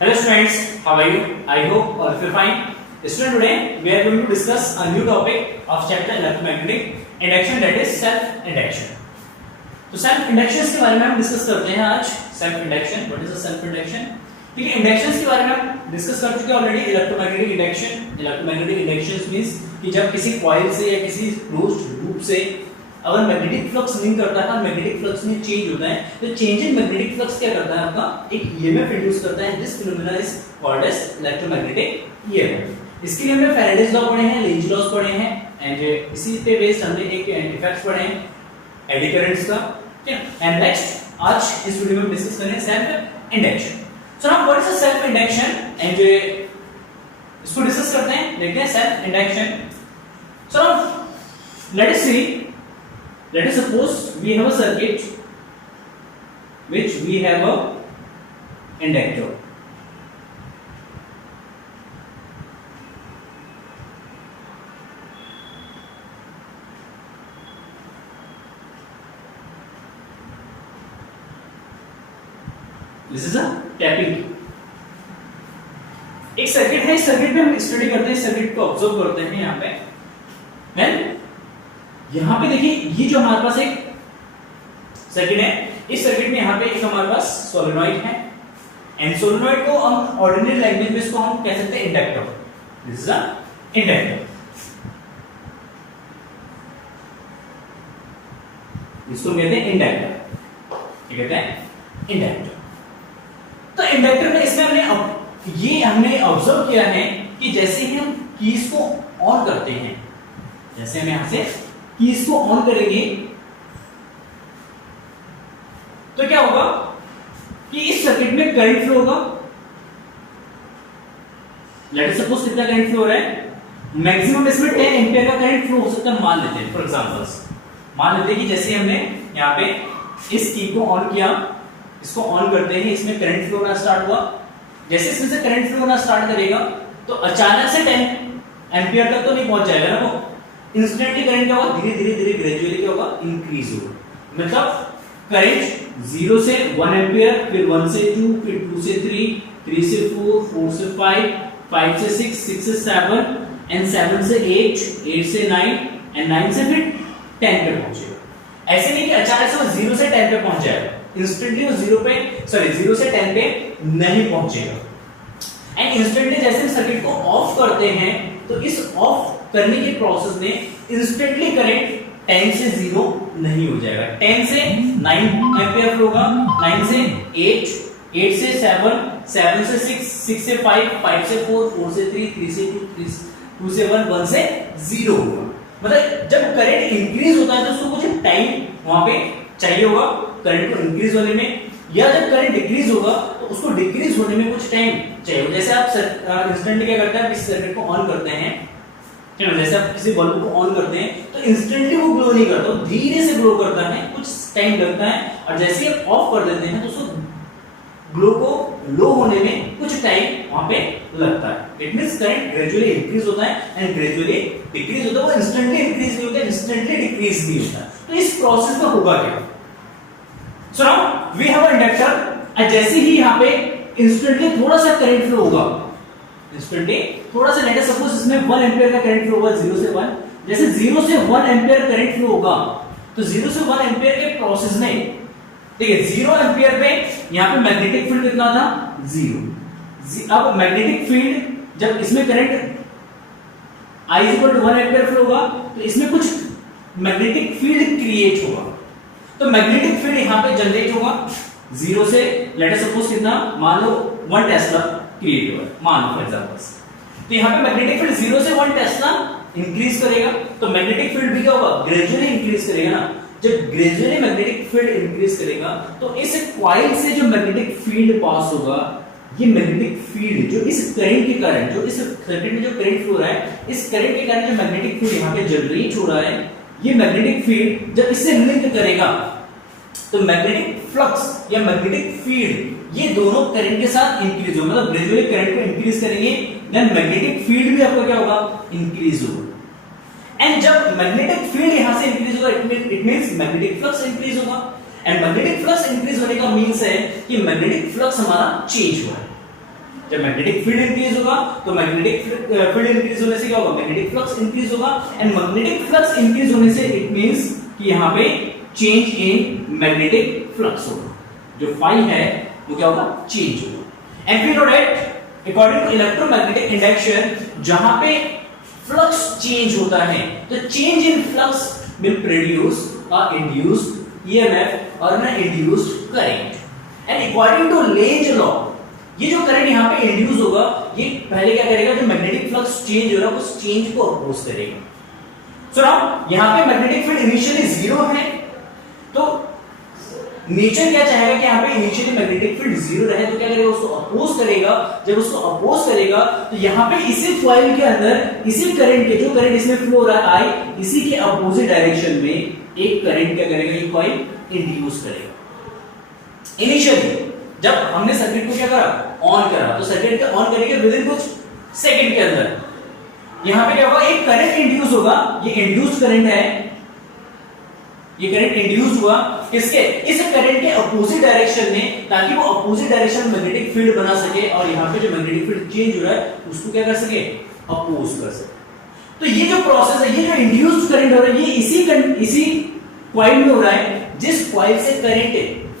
Hello students, how are you? I hope all of you fine. Student, today we are going to discuss a new topic of chapter electromagnetic induction, that is self induction. तो self induction के बारे में हम discuss करते हैं आज. Self induction, what is the self induction? ठीक है, इंडक्शन के बारे में हम डिस्कस कर चुके हैं already. Electromagnetic induction, electromagnetic induction means कि जब किसी कॉइल से या किसी क्लोज्ड लूप से अगर मैग्नेटिक फ्लक्स लिंक करता है, मैग्नेटिक फ्लक्स में चेंज होता है, तो चेंज इन मैग्नेटिक फ्लक्स क्या करता है, आपका एक ईएमएफ इंड्यूस करता है. This phenomena is called as electromagnetic EMF. इसके लिए हमने फैराडेज लॉ पढ़े हैं, लेंज लॉस पढ़े हैं, एंड इसी पे बेस्ड हमने एक इफेक्ट्स पढ़े हैं एडी करंट्स का. ठीक है, एंड नेक्स्ट आज इस वीडियो में हम डिस्कस करेंगे self induction. So now what is the self induction, and इसको डिस्कस करते हैं, देखते हैं self induction. So now let us see. Let us suppose we have a circuit which we have a inductor. This is a tapping. एक circuit है, इस circuit में हम स्टडी करते हैं, इस सर्किट को ऑब्जर्व करते हैं. यहाँ पे देन यहां पे देखिए, ये जो हमारे पास एक सर्किट है, इस सर्किट में यहां पे एक हमारे पास सोलेनॉइड है, एंड सोलेनॉइड को हम ऑर्डिनरी लैंग्वेज में इसको हम कह सकते हैं inductor. This is a inductor. इसको कहते हैं इंडक्टर. क्या कहते हैं? इंडक्टर. तो इंडक्टर में इसमें हमने ऑब्जर्व किया है कि जैसे ही हम कीज को ऑन करते हैं, जैसे हम यहां से कीज को ऑन करेंगे तो क्या होगा कि इस सर्किट में करंट फ्लो होगा. लेट अस सपोज कितना करंट फ्लो हो रहा है, मैक्सिमम इसमें 10 एंपियर का करंट फ्लो हो सकता है. मान लेते हैं फॉर एग्जांपल्स, मान लेते हैं कि जैसे हमने यहां पे इस की को ऑन किया, इसको ऑन करते हैं, इसमें करंट फ्लो होना स्टार्ट हुआ. जैसे इसमें से करंट फ्लो होना स्टार्ट करेगा तो अचानक से 10 एंपियर तक तो नहीं पहुंच जाएगा ना, वो इंस्टेंटली करंट क्या होगा, धीरे धीरे धीरे ग्रेजुअली क्या होगा, इंक्रीज होगा. मतलब करंट 0 से 1 एंपियर, फिर 1 से 2, फिर 2 से 3, 3 से 4, 4 से 5, 5 से 6, 6 से 7, एंड 7 से 8, 8 से 9, एंड 9 से फिर 10 पे पहुंचेगा. ऐसे नहीं कि अचानक से वो 0 से 10 पे पहुंच जाएगा. इंस्टेंटली वो 0 से 10 पे नहीं पहुंचेगा. एंड इंस्टेंटली जैसे हम सर्किट को ऑफ करते हैं तो इस ऑफ करने के प्रोसेस में इंस्टेंटली करंट 10 से 0 नहीं हो जाएगा. 10 से 9 एंपियर फ्लो होगा, 9 से 8, 8 से 7, 7 से 6, 6 से 5, 5 से 4, 4 से 3, 3 से 2, 2 से 1, 1 से 0 होगा. मतलब जब करंट इंक्रीज होता है तो उसको कुछ टाइम वहां पे चाहिए होगा करंट को इंक्रीज होने में, या जब करंट डिक्रीज होगा तो उसको डिक्रीज होने में कुछ टाइम चाहिए होगा. जैसे आप इंस्टेंटली क्या करते हैं, इस सर्किट को ऑन करते हैं, जैसे आप किसी बल्ब को ऑन करते हैं तो इंस्टेंटली वो ग्लो नहीं करता, वो धीरे से ग्लो करता है, कुछ टाइम लगता है, और जैसे ही आप ऑफ कर देते हैं तो उसको ग्लो को लो होने में कुछ टाइम वहां पे लगता है. It means current gradually increase होता है एंड ग्रेजुअली डिक्रीज होता है. वो इंस्टेंटली इंक्रीज नहीं होता, इंस्टेंटली डिक्रीज नहीं होता. तो इस प्रोसेस में होगा क्या? So now we have a inductor, जैसे ही यहां पे इंस्टेंटली थोड़ा सा करंट फ्लो होगा, इंस्टेंटली थोड़ा सा, लेट अस सपोज इसमें 1 एंपियर का करंट फ्लो होगा 0 से 1. जैसे 0 से 1 एंपियर करंट फ्लो होगा तो 0 से 1 एंपियर के प्रोसेस में देखिए 0 एंपियर पे यहां पे मैग्नेटिक फील्ड कितना था, 0. अब मैग्नेटिक फील्ड जब इसमें करंट I 1 एंपियर फ्लो होगा तो इसमें कुछ मैग्नेटिक फील्ड क्रिएट होगा. तो मैग्नेटिक फील्ड यहां पे जनरेट होगा 0 से, लेट अस सपोज कितना, मान लो 1 टेस्ला क्रिएट हुआ, मान लो फॉर एग्जांपल. तो यहां पे मैग्नेटिक फील्ड 0 से 1 टेस्ला इंक्रीज करेगा, तो मैग्नेटिक फील्ड भी क्या होगा, ग्रेजुअली इंक्रीज करेगा ना. जब ग्रेजुअली मैग्नेटिक फील्ड इंक्रीज करेगा तो इस कॉइल से जो मैग्नेटिक फील्ड पास होगा, ये मैग्नेटिक फील्ड जो इस करंट के कारण, जो इस सर्किट में जो करंट फ्लो रहा है, इस करंट के कारण जो मैग्नेटिक फील्ड यहां पे जनरेट हो रहा है, ये मैग्नेटिक फील्ड जब इससे लिंक करेगा तो मैग्नेटिक फ्लक्स या मैग्नेटिक फील्ड ये दोनों करंट के साथ इंक्रीज होगा. मतलब ग्रेजुअली करंट को इंक्रीज करेंगे, देन मैग्नेटिक फील्ड भी आपका क्या होगा, इंक्रीज होगा. एंड जब मैग्नेटिक फील्ड यहां से इंक्रीज होगा, it means magnetic flux increase होगा. एंड मैग्नेटिक फ्लक्स इंक्रीज होने का मींस है कि मैग्नेटिक फ्लक्स हमारा चेंज हुआ है. जब मैग्नेटिक फील्ड इंक्रीज होगा तो मैग्नेटिक फील्ड इंक्रीज होने से क्या होगा, मैग्नेटिक फ्लक्स इंक्रीज होगा, एंड मैग्नेटिक फ्लक्स इंक्रीज होने से इट मींस कि यहां पे चेंज इन मैग्नेटिक फ्लक्स होगा, जो फाई है वो क्या होगा, चेंज होगा। And we know that according to electromagnetic induction जहां पे फ्लक्स चेंज होता है तो change in flux will produce a induced EMF और ना induced current, and according to Lenz law ये जो करंट यहाँ पे इंड्यूस होगा ये पहले क्या करेगा, जो मैग्नेटिक फ्लक्स चेंज हो रहा है उस चेंज को अपोज करेगा। सो नाउ यहाँ पे मैग्नेटिक फील्ड इनिशियली जीरो है तो नेचर क्या चाहेगा कि यहाँ पे इनिशियली मैग्नेटिक फील्ड जीरो रहे, तो क्या करेगा, उसको अपोज करेगा। जब उसको अपोज करेगा तो यहाँ पे इसी कॉइल के अंदर इसी करंट के, जो करंट इसमें फ्लो हो रहा है आई, इसी के अपोजिट डायरेक्शन में एक करंट क्या करेगा, ये कॉइल इंड्यूस करेगा। इनिशियली जब हमने सर्किट को क्या करा, ऑन करा, तो सर्किट को ऑन करेंगे विद इन कुछ सेकंड के अंदर यहाँ पे क्या होगा, एक करंट इंड्यूस होगा। ये इंड्यूस करंट है, ये करंट इंड्यूस हुआ किसके, इस करंट के अपोजिट डायरेक्शन में, ताकि वो अपोजिट डायरेक्शन में मैग्नेटिक फील्ड बना सके और यहाँ पे जो मैग्नेटिक फील्ड चेंज हो रहा है उसको क्या कर सके, अपोज कर सके। तो ये जो प्रोसेस है, ये जो इंड्यूस्ड करंट हो रहा है, ये इसी कॉइल में हो रहा है जिस कॉइल से करंट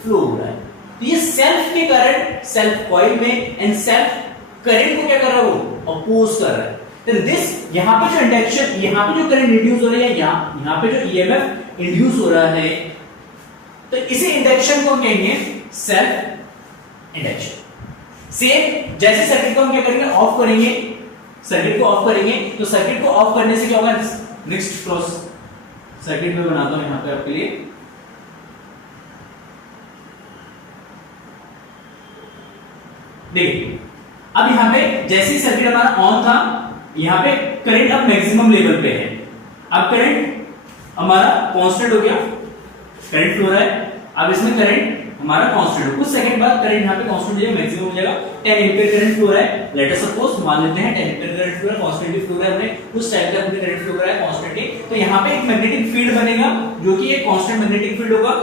फ्लो हो रहा है। तो ये सेल्फ के करंट सेल्फ कॉइल में एंड सेल्फ करंट को क्या कर रहा है, वो अपोज कर रहा है। देन दिस यहाँ पे जो इंडक्शन, यहाँ पे जो करंट इंड्यूस हो रहा है, यहाँ पे जो ईएमएफ इंड्यूस हो रहा है, तो इसी इंडक्शन को कहेंगे सेल्फ इंडक्शन। सेम जैसे सर्किट को हम क्या करेंगे, ऑफ करेंगे, सर्किट को ऑफ करेंगे, तो सर्किट को ऑफ करने से क्या होगा, नेक्स्ट प्रोसेस सर्किट में बनाता हूं यहां पे आपके लिए। देखिए अब यहां पे जैसे ही सर्किट हमारा ऑन था, यहां पे करंट अब मैक्सिमम लेवल पे है। अब करंट हमारा कांस्टेंट हो गया, करंट फ्लो रहा है, अब इसमें करंट हमारा कांस्टेंट हो, कुछ सेकंड बाद करंट यहां पे कांस्टेंट हो जाएगा, मैक्सिमम हो जाएगा। 10 एम्पीयर करंट फ्लो रहा है, लेट अस सपोज मान लेते हैं 10 एम्पीयर करंट फ्लो रहा है, कांस्टेंटली फ्लो रहा है, हमने कुछ टाइम तक अपने करंट फ्लो कर रहा है कांस्टेंटली। तो यहां पे एक मैग्नेटिक फील्ड बनेगा जो कि एक कांस्टेंट मैग्नेटिक फील्ड होगा।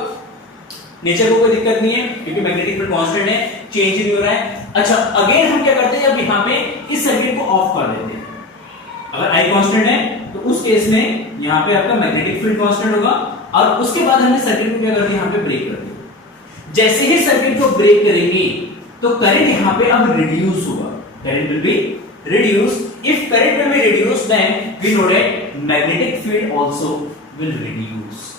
नेचर को कोई दिक्कत नहीं है क्योंकि मैग्नेटिक फील्ड कांस्टेंट है, चेंज नहीं हो रहा है। अच्छा अगेन हम क्या करते हैं, अब यहां पे इस सर्किट को ऑफ कर देते हैं। अगर आई कांस्टेंट है तो उस केस में यहां पे आपका मैग्नेटिक फील्ड कांस्टेंट होगा, और उसके बाद हमने सर्किट को क्या कर दिया, यहां पे ब्रेक कर दिया। जैसे ही सर्किट को ब्रेक करेंगे तो करंट यहां पे अब रिड्यूस होगा, current will be reduce. If current will be reduce then we know that magnetic field also will reduce.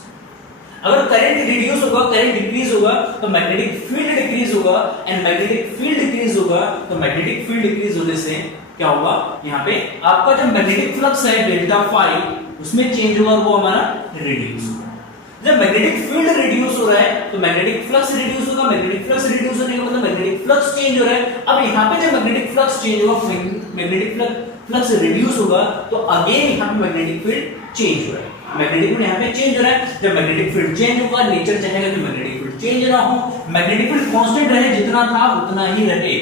अगर करंट रिड्यूस होगा, करंट डिक्रीज होगा तो मैग्नेटिक फील्ड डिक्रीज होगा, एंड मैग्नेटिक फील्ड डिक्रीज होगा तो मैग्नेटिक फील्ड डिक्रीज होने से क्या होगा, यहां पे आपका जो मैग्नेटिक फ्लक्स है डेल्टा फाई उसमें चेंज होगा, वो हमारा रिड्यूस होगा। जब मैग्नेटिक फील्ड रिड्यूस हो रहा है तो मैग्नेटिक फ्लक्स रिड्यूस होगा, मैग्नेटिक फ्लक्स रिड्यूस होने का मतलब मैग्नेटिक फ्लक्स चेंज हो रहा है। अब यहां पे जब मैग्नेटिक फ्लक्स चेंज होगा, मैग्नेटिक फ्लक्स रिड्यूस होगा, तो अगेन यहां पे मैग्नेटिक फील्ड चेंज हो रहा है, मैग्नेटिक फील्ड यहां पे चेंज हो रहा है। जब मैग्नेटिक फील्ड चेंज होगा, नेचर चाहेगा कि मैग्नेटिक फील्ड चेंज ना हो, मैग्नेटिक फील्ड कांस्टेंट रहे, जितना था उतना ही रहे,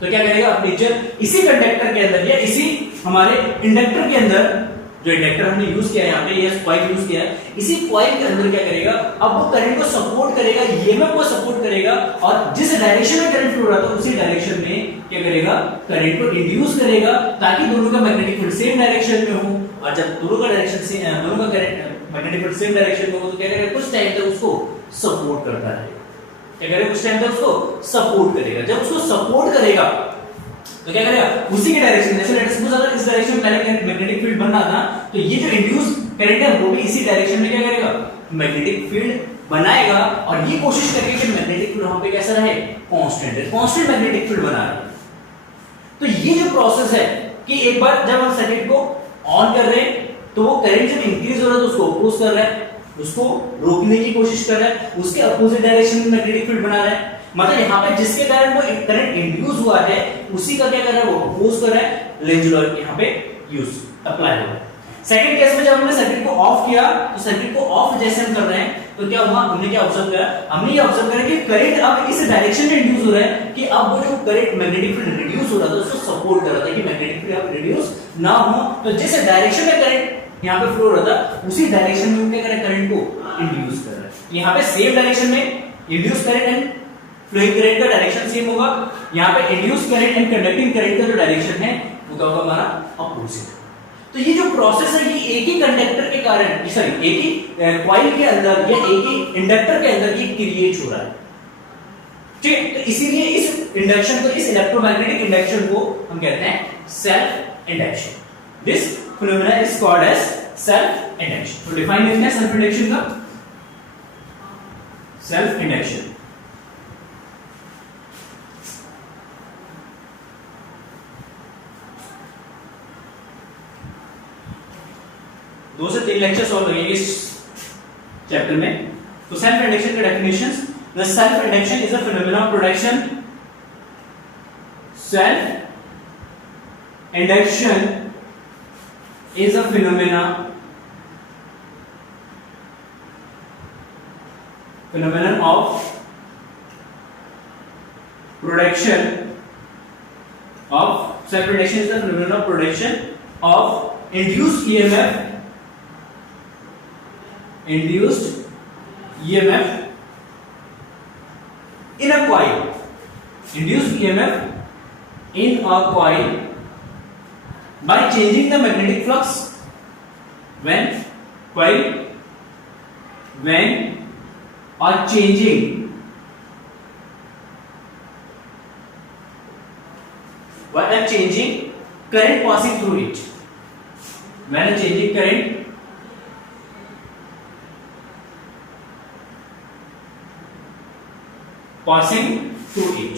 तो क्या करेगा, अब नेचर इसी कंडक्टर के अंदर या इसी हमारे इंडक्टर के अंदर, जो इंडक्टर हमने यूज किया है यहाँ पे, ये कॉइल यूज किया है, इसी कॉइल के अंदर क्या करेगा, अब वो करंट को सपोर्ट करेगा, ईएमएफ को सपोर्ट करेगा, और जिस डायरेक्शन में करंट फ्लो रहा था उसी डायरेक्शन में क्या करेगा, करंट को इंड्यूस करेगा, ताकि दोनों का मैग्नेटिक फील्ड सेम डायरेक्शन में हो। और जब दोनों का डायरेक्शन से दोनों का current magnetic field same direction में हो तो क्या करेगा, कुछ टाइम तक उसको सपोर्ट करता रहेगा। क्या करेगा, कुछ टाइम तक उसको सपोर्ट करेगा। जब उसको सपोर्ट करेगा तो क्या करेगा, उसी के डायरेक्शन, जैसे लेट्स सपोज अगर इस डायरेक्शन में पहले मैग्नेटिक फील्ड बन रहा था तो ये जो इंड्यूस करंट है वो भी इसी डायरेक्शन में क्या करेगा, मैग्नेटिक फील्ड बनाएगा, और ये कोशिश करेगा कि मैग्नेटिक फील्ड वहां पे कैसा रहे, कांस्टेंट है, कांस्टेंट मैग्नेटिक फील्ड बना रहा है। तो ये जो प्रोसेस है कि एक बार जब हम सर्किट को ऑन कर रहे हैं तो वो करंट जब इंक्रीज हो रहा है तो उसको अपोज कर रहा है, उसको रोकने की कोशिश कर रहा है, उसके अपोजिट डायरेक्शन में मैग्नेटिक फील्ड बना रहा है। मतलब यहाँ पे जिसके कारण वो करंट इंड्यूस हुआ है उसी का क्या कर रहा है, वो अपोज कर रहा है, लेंज लॉ यहाँ पे यूज अप्लाई हो रहा है। सेकंड केस में जब हमने सर्किट को ऑफ किया तो सर्किट को ऑफ जैसे हम कर रहे हैं तो क्या हुआ, हमने क्या ऑब्जर्व किया, हमने ये ऑब्जर्व किया कि करंट अब इस डायरेक्शन में इंड्यूस हो रहा है कि अब वो जो करंट मैग्नेटिक फील्ड रिड्यूस हो रहा था उसको सपोर्ट कर रहा था कि मैग्नेटिक फील्ड अब रिड्यूस ना हो। तो जिस डायरेक्शन में करंट यहाँ पे फ्लो हो रहा था उसी डायरेक्शन में क्या कर रहा है, करंट को इंड्यूस कर रहा है। यहाँ पे सेम डायरेक्शन में induce current and flowing current का डायरेक्शन सेम होगा, यहाँ पे induce current and conducting current का जो डायरेक्शन है वो क्या होगा हमारा अपोजिट। तो ये जो प्रोसेस है ये एक ही कंडक्टर के कारण, सॉरी एक ही कॉइल के अंदर या एक ही इंडक्टर के अंदर ये क्रिएट हो रहा है, ठीक है। तो इसीलिए इस इंडक्शन को, इस इलेक्ट्रोमैग्नेटिक इंडक्शन को हम कहते हैं self induction. This phenomena is called as self induction. तो डिफाइन करते हैं सेल्फ इंडक्शन का। सेल्फ इंडक्शन दो से तीन लेक्चर्स और लगेंगे इस चैप्टर में। तो सेल्फ इंडक्शन के definitions, the self induction is a phenomena of production, self induction is a phenomenon of production of self-induction is the phenomenon of production of induced EMF in a coil, induced EMF in a coil by changing the magnetic flux when or changing current passing through it, when changing current passing through it।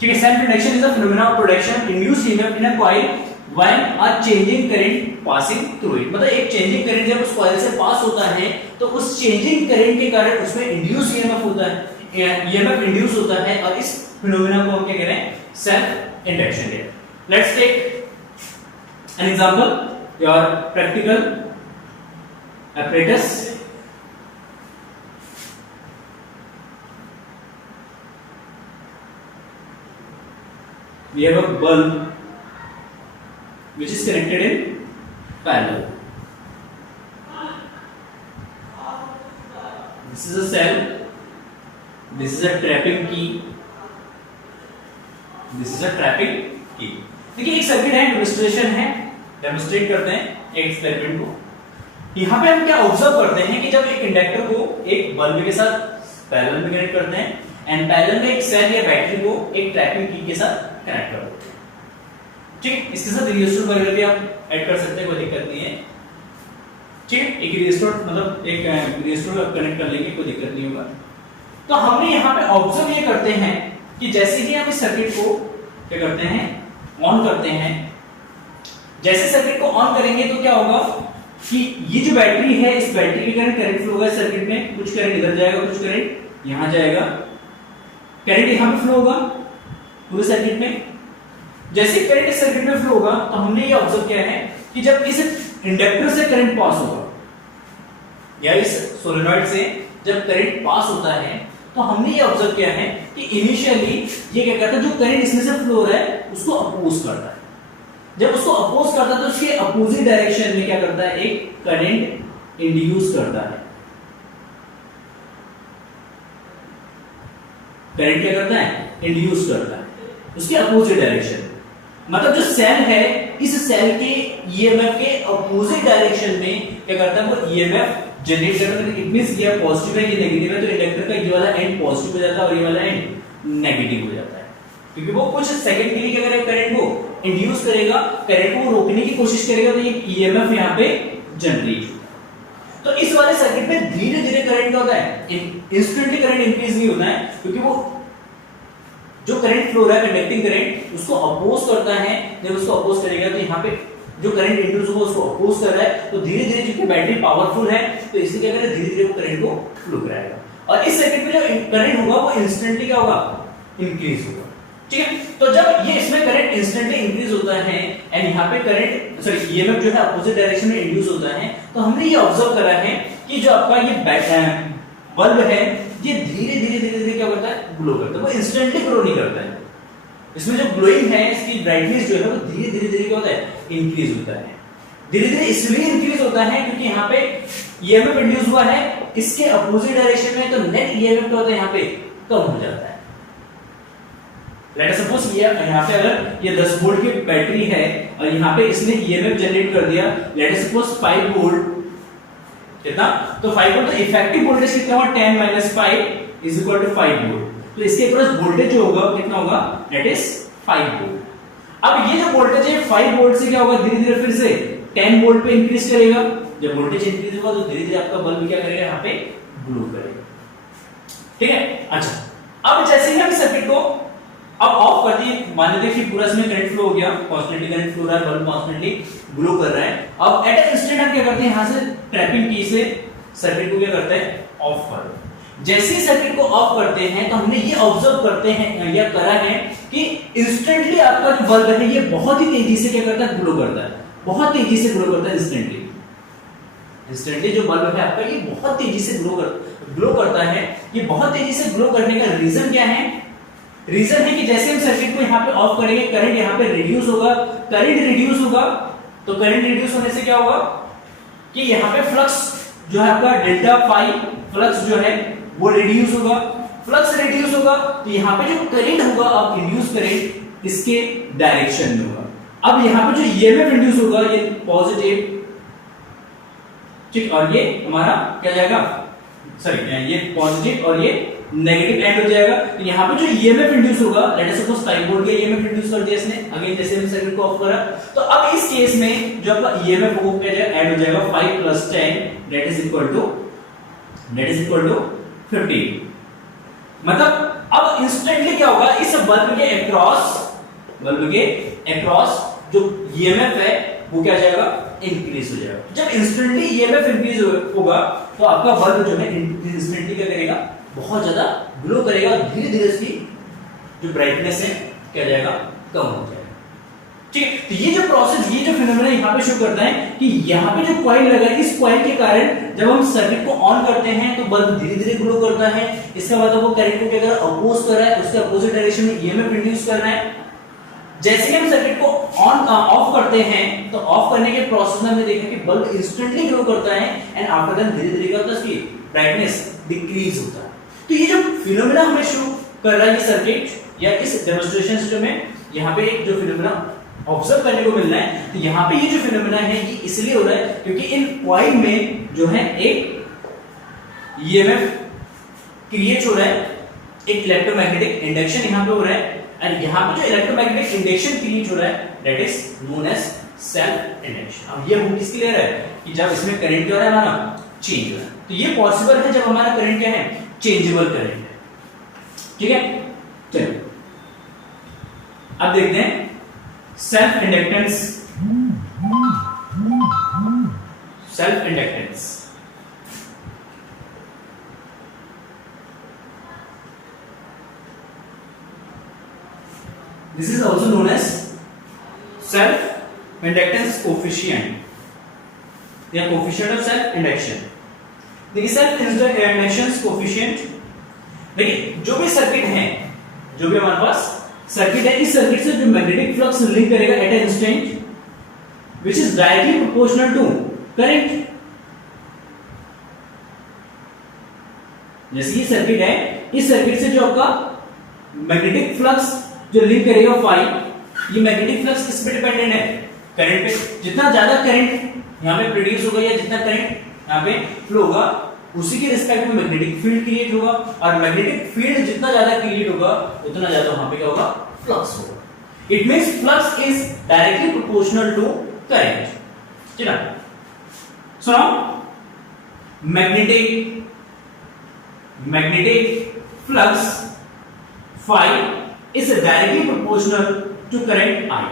ठीक है, self induction is a phenomena of production induced EMF in a coil when a changing current passing through it. मतलब एक changing current जब उस coil से पास होता है तो उस चेंजिंग करंट के कारण उसमें इंड्यूस ईएमएफ होता है, ईएमएफ इंड्यूस होता है, और इस फिनोमेना को हम क्या कह रहे हैं, सेल्फ इंडक्शन है। Let's take an example, your practical apparatus। We have a bulb which is connected in parallel. This is a cell, this is a trapping key, this is a trapping key। देखिए एक circuit है, demonstration है, demonstrate करते हैं एक experiment को। यहाँ पे हम क्या ऑब्जर्व करते हैं कि जब एक इंडक्टर को एक बल्ब के साथ पैरेलल में कनेक्ट करते हैं एंड पैरेलल में एक सेल या बैटरी को एक ट्रैपिंग की के साथ कनेक्ट कर देते हैं, ठीक। इसके साथ रेजिस्टर वगैरह भी आप ऐड कर सकते हैं, कोई दिक्कत नहीं है, ठीक। एक रेजिस्टर मतलब एक रेजिस्टर आप कनेक्ट कर लेंगे, कोई दिक्कत नहीं होगा। तो हमने यहाँ पे ऑब्जर्व ये करते हैं कि जैसे ही हम इस सर्किट को क्या करते हैं, ऑन करते हैं, जैसे सर्किट को ऑन करेंगे तो क्या होगा कि ये जो बैटरी है, इस बैटरी के कारण करंट फ्लो होगा सर्किट में, कुछ करंट इधर जाएगा, कुछ करंट यहां जाएगा, करंट यहां पे फ्लो होगा पूरे सर्किट में। जैसे करंट इस सर्किट में फ्लो होगा तो हमने ये ऑब्जर्व किया है कि जब इस इंडक्टर से करंट पास होगा या इस सोलेनॉइड से जब करंट पास होता है तो हमने ये ऑब्जर्व किया है कि इनिशियली ये क्या करता है, जो करंट इसमें से फ्लो हो रहा है उसको अपोज करता है। जब उसको अपोज करता है तो उसके अपोजिट डायरेक्शन में क्या करता है, एक करंट इंड्यूस करता है। करंट क्या करता है, इंड्यूस करता है उसके अपोजिट डायरेक्शन। मतलब जो सेल है, इस सेल के ईएमएफ के अपोजिट डायरेक्शन में क्या करता है, वो ईएमएफ जनरेट करता है। इट मींस ये पॉजिटिव है, ये नेगेटिव है, तो इंडक्टर का ये वाला एंड पॉजिटिव हो जाता है और ये वाला एंड नेगेटिव हो जाता है, क्योंकि वो कुछ सेकंड के लिए क्या करेगा, करंट को इंड्यूस करेगा, करंट को रोकने की कोशिश करेगा, तो ये ईएमएफ यहाँ पे जनरेट होगा। तो इस वाले सर्किट में धीरे धीरे करंट क्या होता है, इंस्टेंटली करंट इंक्रीज नहीं होता है, क्योंकि वो जो करंट फ्लो रहा है कंडक्टिंग करंट उसको अपोज करता है। जब उसको अपोज करेगा तो यहाँ पे जो करंट इंड्यूस होगा उसको अपोज कर रहा है, तो धीरे धीरे क्योंकि बैटरी पावरफुल है तो इसलिए क्या करेगा, धीरे धीरे वो करंट को फ्लो कराएगा, और इस सर्किट में जो करंट होगा वो इंस्टेंटली क्या होगा, इंक्रीज होगा, ठीक है। तो जब ये इसमें करंट इंस्टेंटली इंक्रीज होता है एंड यहाँ पे करंट सॉरी ईएमएफ जो है अपोजिट डायरेक्शन में इंड्यूस होता है, तो हमने ये ऑब्जर्व करा है कि जो आपका ये बल्ब है ये धीरे धीरे धीरे धीरे क्या करता है, ग्लो करता है। वो इंस्टेंटली ग्लो नहीं करता है, इसमें जो ग्लोइंग है इसकी ब्राइटनेस जो है वो धीरे धीरे धीरे क्या होता है, इंक्रीज होता है, धीरे धीरे इसलिए इंक्रीज होता है क्योंकि यहाँ पे ईएमएफ इंड्यूस हुआ है, इसके अपोजिट डायरेक्शन में, तो नेट ईएमएफ क्या होता है यहाँ पे कम हो जाता है। लेट अस सपोज ये यहाँ पे अगर ये 10 वोल्ट की बैटरी है और यहाँ पे इसने ईएमएफ जनरेट कर दिया, लेट अस सपोज 5 वोल्ट, कितना, तो 5 वोल्ट, तो इफेक्टिव वोल्टेज कितना होगा, 10 - 5 इज इक्वल टू 5 वोल्ट। तो इसके अक्रॉस वोल्टेज जो होगा कितना होगा, दैट इज 5 वोल्ट। अब ये जो वोल्टेज है 5 वोल्ट से क्या होगा, धीरे धीरे फिर से 10 वोल्ट पे इंक्रीज करेगा। जब वोल्टेज इंक्रीज होगा तो धीरे धीरे आपका बल्ब क्या करेगा, यहाँ पे ग्लो करेगा। ठीक है, अच्छा अब जैसे ही हम सर्किट को अब ऑफ कर दिए, मान लीजिए कि पूरा इसमें करंट फ्लो हो गया, कॉन्स्टेंटली करंट फ्लो हो रहा है, बल्ब कॉन्स्टेंटली ग्लो कर रहा है। अब एट एन इंस्टेंट हम क्या करते हैं, यहां से ट्रैपिंग की से सर्किट को क्या करते हैं, ऑफ कर दो। जैसे ही सर्किट को ऑफ करते हैं तो हमने ये ऑब्जर्व करते हैं या करा है कि इंस्टेंटली आपका जो बल्ब है ये बहुत ही तेजी से क्या करता है, ग्लो करता है, बहुत तेजी से ग्लो करता है। इंस्टेंटली जो बल्ब है आपका ये बहुत तेजी से ग्लो करता है। ये बहुत तेजी से ग्लो करने का रीजन क्या है, रीजन है कि जैसे हम सर्किट को यहाँ पे ऑफ करेंगे, करंट यहाँ पे रिड्यूस होगा, करंट रिड्यूस होगा, तो करंट रिड्यूस होने से क्या होगा कि यहाँ पे फ्लक्स जो है आपका डेल्टा फाई फ्लक्स जो है वो रिड्यूस होगा। फ्लक्स रिड्यूस होगा तो यहाँ पे जो करंट होगा, आप इंड्यूस करंट इसके डायरेक्शन में होगा। अब यहाँ पे जो ईएमएफ इंड्यूस होगा ये पॉजिटिव, ठीक, और ये हमारा क्या जाएगा, सॉरी ये पॉजिटिव और ये नेगेटिव एंड हो जाएगा। तो यहाँ पे जो ईएमएफ इंड्यूस होगा, लेट अस सपोज 5 वोल्ट का ईएमएफ इंड्यूस कर दिया इसने, अगेन जैसे हम सर्किट को ऑफ करा, तो अब इस केस में जो आपका ईएमएफ वो क्या जाएगा, ऐड हो जाएगा 5 + 10 दैट इज इक्वल टू 15। मतलब अब इंस्टेंटली क्या होगा, इस बल्ब के अक्रॉस जो ईएमएफ है वो क्या जाएगा, इंक्रीज हो जाएगा। जब इंस्टेंटली ईएमएफ इंक्रीज होगा तो आपका बल्ब जो है इंस्टेंटली क्या करेगा, बहुत ज्यादा ग्लो करेगा, धीरे धीरे इसकी जो ब्राइटनेस है क्या जाएगा, कम हो जाएगा। ठीक है, तो ये जो प्रोसेस, ये जो फिनोमेना यहाँ पे शो करता है कि यहाँ पे जो कॉइल लगा है, इस कॉइल के कारण जब हम सर्किट को ऑन करते हैं तो बल्ब धीरे धीरे ग्लो करता है। इसका मतलब वो करंट को क्या कर रहा है, अपोज कर रहा है, उसके अपोजिट डायरेक्शन में ईएमएफ इंड्यूस कर रहा है। जैसे हम सर्किट को ऑफ करते हैं तो ऑफ करने के प्रोसेस में हमने देखा कि बल्ब इंस्टेंटली ग्लो करता है एंड आफ्टर दैट धीरे धीरे क्या होता है, इसकी ब्राइटनेस डिक्रीज होता है। तो ये जो फिनोमेना हमें शो कर रहा है ये सर्किट या इस डेमोंस्ट्रेशन सिस्टम में, यहाँ पे एक जो फिनोमेना ऑब्जर्व करने को मिल रहा है, तो यहाँ पे ये जो फिनोमेना है ये इसलिए हो रहा है क्योंकि इन कॉइल में जो है एक ईएमएफ क्रिएट हो रहा है, एक इलेक्ट्रोमैग्नेटिक इंडक्शन यहाँ पे हो रहा है, एंड यहाँ पे जो इलेक्ट्रोमैग्नेटिक इंडक्शन क्रिएट हो रहा है that is known as self induction. अब ये हम किसके लिए रहा है कि जब इसमें करंट क्या हो रहा है, हमारा चेंज हो रहा है। तो ये पॉसिबल है जब हमारा करंट क्या है, चेंजेबल करंट है। ठीक है, चलिए अब देखते हैं self inductance. Self inductance this is also known as self inductance coefficient या coefficient of self induction। देखिए सेल्फ इंडक्शन कोएफिशिएंट, देखिए जो भी सर्किट है, जो भी हमारे पास सर्किट है, इस सर्किट से जो मैग्नेटिक फ्लक्स लिंक करेगा at an instant which is directly proportional to current. जैसे ये सर्किट है, इस सर्किट से जो आपका मैग्नेटिक फ्लक्स जो लिंक करेगा फाई, ये मैग्नेटिक फ्लक्स किस पे डिपेंडेंट है, करंट पे। जितना ज्यादा करंट यहाँ पे प्रोड्यूस होगा या जितना करंट यहाँ पे फ्लो होगा उसी के रिस्पेक्ट में मैग्नेटिक फील्ड क्रिएट होगा, और मैग्नेटिक फील्ड जितना ज्यादा क्रिएट होगा उतना ज्यादा वहां पे क्या होगा, फ्लक्स होगा। It means flux is directly proportional to current. ठीक है, so magnetic flux phi is directly proportional to current I।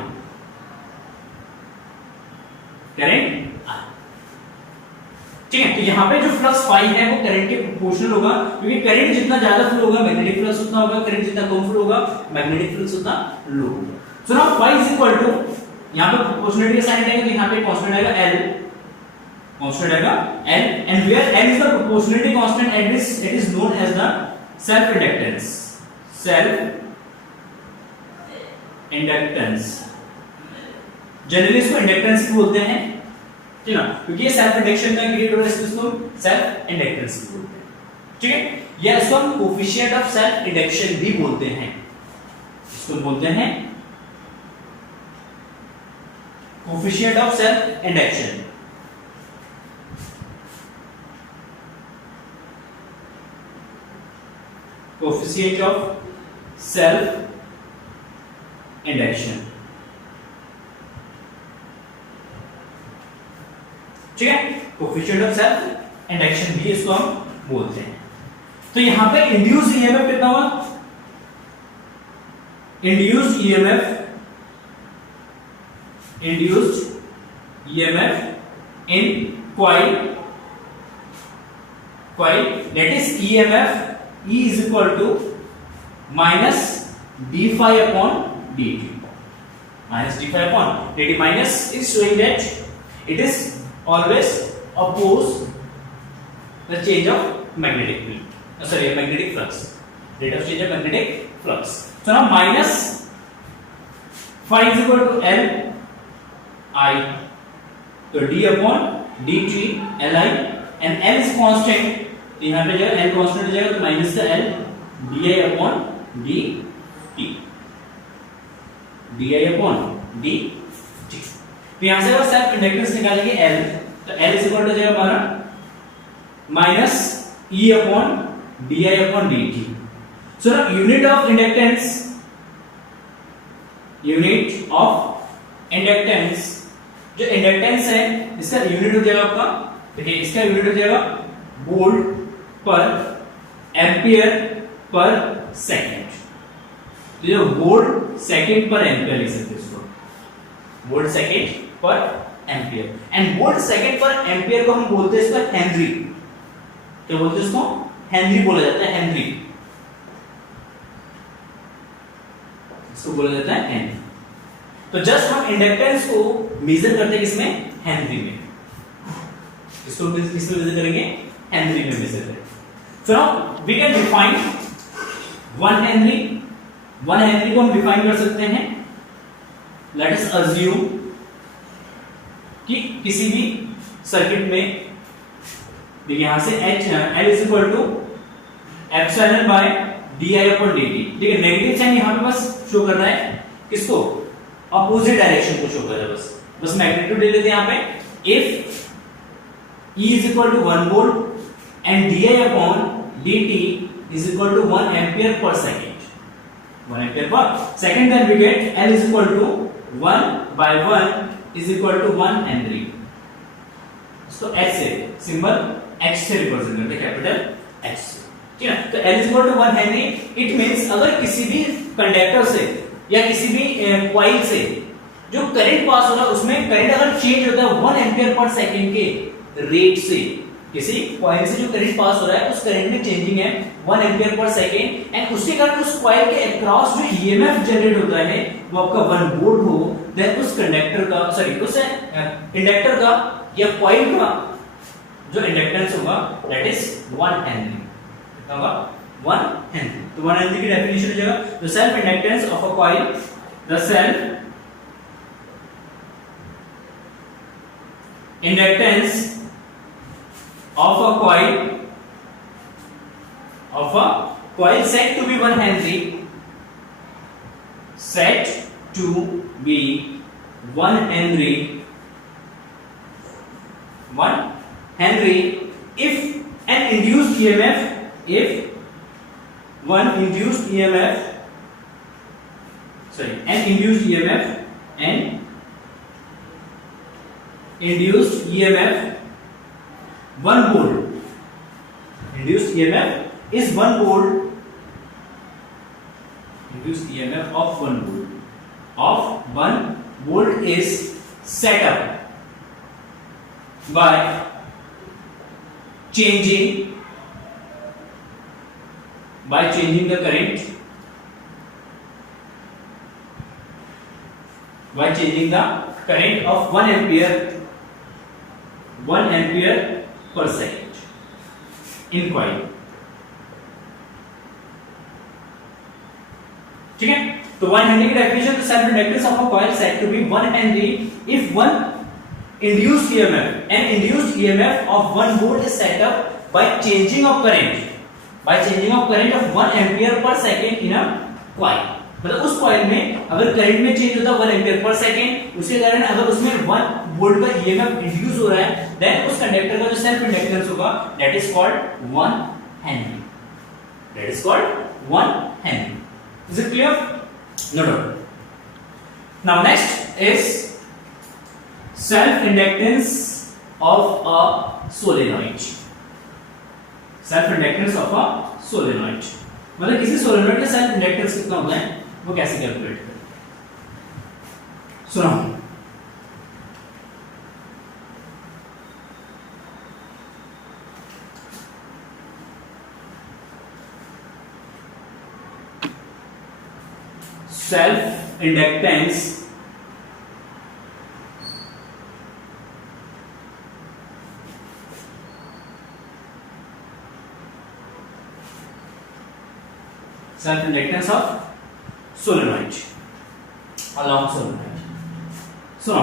Current I, ठीक है। तो यहाँ पे जो फ्लक्स फाई है वो करंट के प्रोपोर्शनल होगा, क्योंकि करंट जितना ज्यादा फ्लो होगा मैग्नेटिक फ्लक्स उतना होगा, करंट जितना कम फ्लो होगा मैग्नेटिक फ्लक्स उतना लो होगा। So now phi is equal to, यहाँ पे प्रोपोर्शनलिटी साइन आएगा तो यहाँ पे कांस्टेंट आएगा L, कांस्टेंट आएगा L, and where L is the proportionality constant and it is known as the self inductance. Self inductance generally इसको इंडक्टेंस भी बोलते हैं, ठीक है, क्योंकि ये सेल्फ इंडक्शन का क्रिएट हो रहा है, इसको सेल्फ इंडक्टेंस बोलते हैं। ठीक है, या इसको हम कोफिशिएंट ऑफ सेल्फ इंडक्शन भी बोलते हैं, इसको बोलते हैं coefficient of self induction. Coefficient of self induction, ठीक है, कोफिशिएंट ऑफ सेल्फ इंडक्शन भी इसको हम बोलते हैं। तो यहां पे इंड्यूस्ड ईएमएफ कितना हुआ, induced EMF in coil that is EMF E is equal to minus d phi upon dt, minus d phi upon dt. Minus is showing that it is always oppose the change of magnetic field, sorry, magnetic flux, rate of change of magnetic flux. So now minus phi is equal to L I, तो d upon dt L I, and L is constant, तो यहाँ पे जाएगा L constant हो जाएगा, तो minus का L di upon dt, di upon dt। तो यहाँ से अगर सेल्फ इंडक्टेंस निकालेंगे L, तो L इज इक्वल टू जाएगा हमारा minus E upon di upon dt। सो ना unit of inductance, unit of inductance, जो इंडक्टेंस है इसका यूनिट हो जाएगा आपका, देखिए इसका यूनिट हो जाएगा वोल्ट पर एम्पियर पर सेकंड। तो जो वोल्ट सेकंड पर एम्पियर लिख सकते हैं इसको, वोल्ट सेकंड पर एम्पियर, एंड वोल्ट सेकंड पर एम्पियर को हम बोलते हैं इसको हेनरी। क्या बोलते हैं इसको, हेनरी बोला जाता है, हेनरी, इसको बोला जाता है हेनरी। तो जस्ट हम इंडक्टेंस को मेजर करते हैं किसमें, हेनरी में, इसको किसमें मेजर करेंगे, हेनरी में मेजर करेंगे। So now we can define 1 henry, 1 henry को हम डिफाइन कर सकते हैं, लेट अस अज्यूम कि किसी भी सर्किट में देखिए यहां से L is equal to epsilon by di upon dt। ठीक है, नेगेटिव साइन यहां पे बस शो कर रहा है किसको, अपोजिट डायरेक्शन को शो कर रहा है, बस मैग्नीट्यूड ले लेते हैं यहां पे। If E is equal to 1 volt and di upon dt is equal to 1 ampere per second, 1 ampere per second, then we get L is equal to 1 by 1 is equal to 1 Henry। इसको H से symbol H से represent करते हैं, capital H से, ठीक है। तो L is equal to 1 Henry, it means अगर किसी भी कंडक्टर से या किसी भी कॉइल से जो करंट पास हो रहा है उसमें करंट अगर चेंज होता है 1 एम्पियर पर सेकंड के रेट से, किसी कॉइल से जो करंट पास हो रहा है उस करंट में चेंजिंग है 1 एम्पियर पर सेकंड, एंड उसके कारण उस कॉइल के अक्रॉस जो ईएमएफ जनरेट होता है वो आपका 1 वोल्ट हो, देन उस कंडक्टर का, सॉरी उस इंडक्टर का या कॉइल का जो इंडक्टेंस होगा दैट इज 1 हेनरी, कितना होगा 1 हेनरी। तो 1 हेनरी की डेफिनेशन हो जाएगा the self inductance of a coil, the self inductance of a coil said to be 1 Henry, said to be 1 Henry, 1 Henry if an induced EMF, if one induced EMF, sorry, an induced EMF, an induced EMF 1 volt, induced EMF is 1 volt, induced EMF of 1 volt is set up by changing the current, by changing the current of 1 ampere per second in coil, ठीक है। तो 1 Henry की definition, तो self inductance of a coil said to be 1 henry if one induced EMF. An induced EMF of 1 volt is set up by changing of current of 1 ampere per second in a coil. मतलब उस coil में अगर current में change होता है 1 ampere पर second, उसके कारण अगर उसमें 1 वोल्ट का ईएमएफ इंड्यूस हो रहा है, देन उस कंडक्टर का जो सेल्फ इंडक्टेंस होगा that is called 1 henry. That is called 1 henry. Is it clear? No doubt. Now next is self inductance of a solenoid. Self inductance of a solenoid मतलब किसी solenoid का self inductance कितना होता है वो कैसे calculate करें. सुनो, self inductance of solenoid along solenoid. So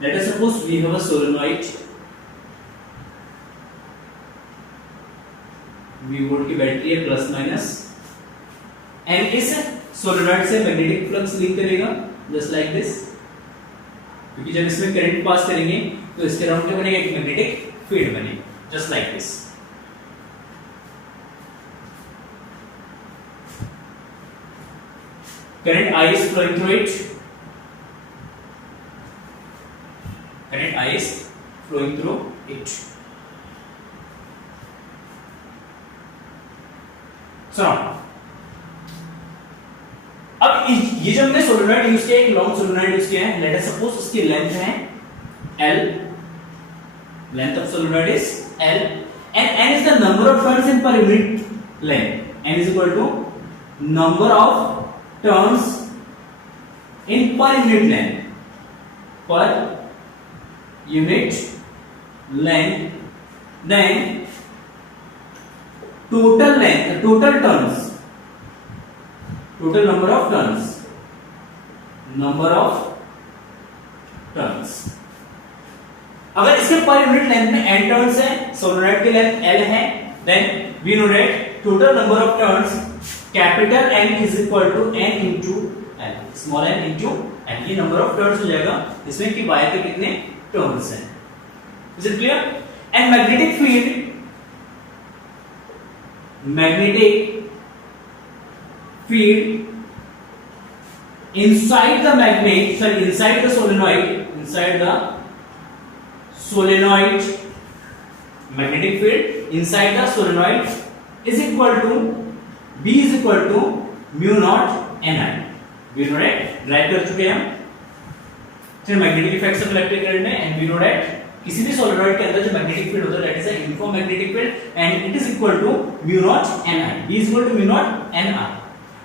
let us suppose we have a solenoid. V volt की बैटरी है प्लस माइनस, एंड इस सोलेनॉइड से मैग्नेटिक फ्लक्स लिंक करेगा जस्ट लाइक दिस, क्योंकि जब इसमें करंट पास करेंगे तो इसके अराउंड क्या बनेगा, एक मैग्नेटिक फील्ड बनेगी just like this. Current I is flowing through it. Current I is flowing through it. So अब ये जो हमने सोलेनॉइड यूज किया, एक लॉन्ग सोलेनॉइड यूज किया है. लेट अस सपोज उसकी लेंथ है L. Length of solenoid is L, and N is the number of turns in per unit length. N is equal to number of turns in per unit length. Per unit length, then total length, total turns, total number of turns, number of turns. अगर इसके पर unit length में n turns है, solenoid की length L है, then we know that total number of turns capital N is equal to n into L, small n into L. ये number of turns हो जाएगा इसमें कि वायर के कितने टर्न्स हैं. Is it clear? And magnetic field inside the magnet, sorry, inside the solenoid, magnetic field inside the solenoid is equal to B is equal to mu naught Ni. We know that, drive कर चुके हैं हम फिर magnetic effects of electric current में, and we know that किसी भी solenoid के अंदर जो मैग्नेटिक फील्ड होता है that is a uniform magnetic field and it is equal to mu naught Ni. B is equal to mu naught Ni.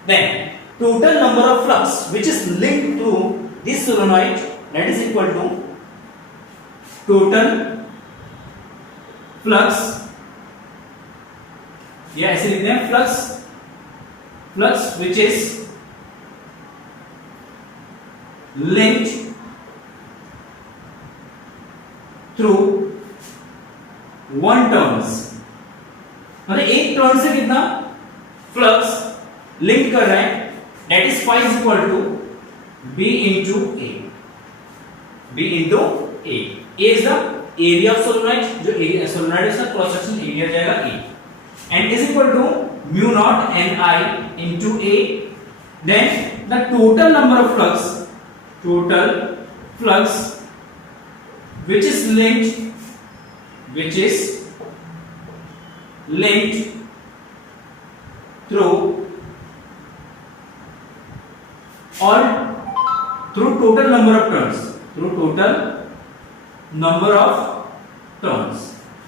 Then total number of flux which is linked to this solenoid that is equal to total flux, या ऐसे लिखते हैं flux which is linked through one turns. मतलब एक turn से कितना flux link कर रहा है, that is phi is equal to B into A. B into A. A is the area of solenoid, जो solenoid है उसका क्रॉस सेक्शन एरिया जाएगा A, and is equal to mu naught Ni into A. Then the total number of flux which is linked through total number of turns,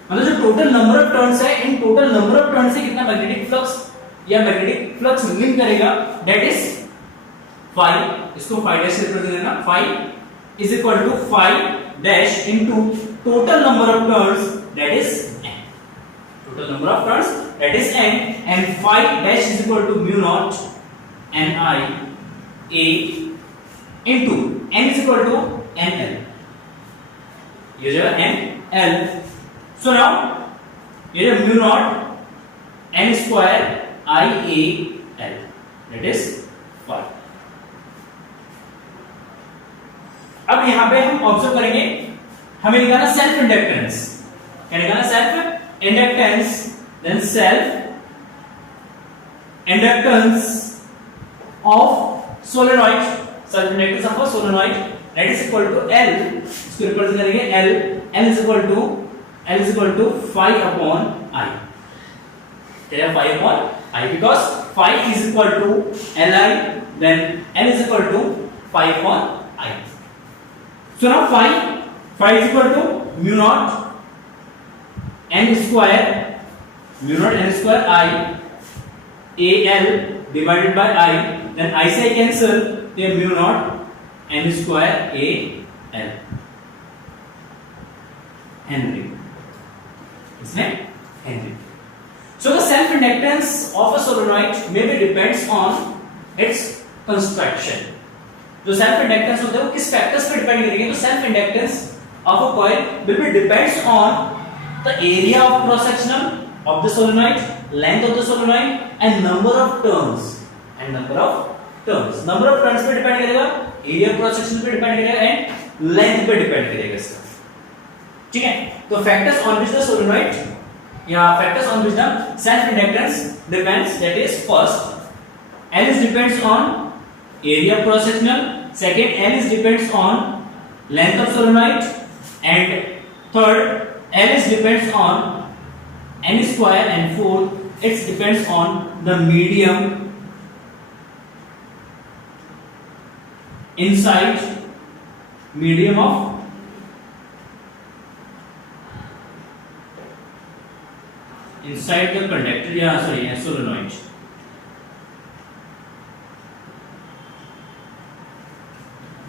मतलब जो total number of turns है, in total number of turns से कितना magnetic flux या magnetic flux link करेगा that is phi. इसको phi dash से represent करना, phi is equal to phi dash into total number of turns that is n, and phi dash is equal to mu naught NiA into N is equal to NL. ये जो है NL. So now ये जो mu naught N square IAL, that is 5. अब यहां पे हम observe करेंगे, हमें निकालना सेल्फ इंडक्टेंस. क्या निकालना? Self inductance. Then self inductance of solenoid, self inductance of a solenoid, that is equal to L. इसको रिप्रेजेंट करेंगे L is equal to 5 upon I. क्या है 5 upon I? Because 5 is equal to Li, then L is equal to 5 upon I. So now 5 is equal to mu naught n square I AL divided by I, then I से cancel, then mu naught n square AL Henry. इसमें Henry. So the self inductance of a solenoid maybe depends on its construction. जो self inductance होता है वो किस factors पे depend करेगी? तो self inductance of a coil will be depends on the area of cross sectional of the solenoid, length of the solenoid and number of turns. Number of turns पे depend करेगा, area of cross section पे depend करेगा and length पे depend करेगा इसका. ठीक है, तो factors on which the solenoid या factors on which the self inductance depends, that is first L is depends on area of cross sectional, second L is depends on length of solenoid, and third L is depends on n square, and fourth it depends on the medium inside medium of inside the conductor, solenoid.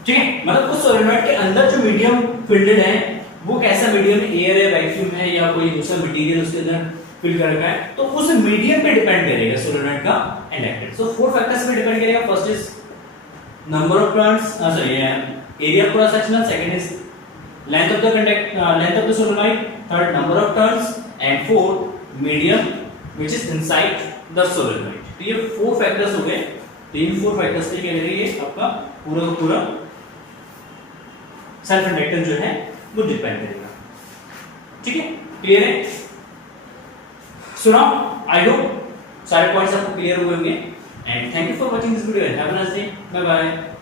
ठीक है, मतलब उस solenoid के अंदर जो medium fielded है वो कैसा मीडियम, एयर है, वैक्यूम है, या कोई दूसरा मटेरियल उसके अंदर फिल कर रखा है, तो उस मीडियम पे डिपेंड करेगा सोलेनॉइड का इंडक्टेंस. सो फोर फैक्टर्स पे डिपेंड करेगा. First is number of turns, area of cross sectional, second is length of the solenoid, third number of turns, and fourth medium which is inside the solenoid. तो ये four factors हो गए. तो इन four factors पे क्या करेंगे, आपका पूरा सेल्फ इंडक्टेंस जो है वो डिपेंड करेगा. ठीक है, क्लियर है? सो नाउ आई होप सारे पॉइंट्स आपको क्लियर हुए होंगे, and thank you for watching this video. Have a nice day. Bye bye.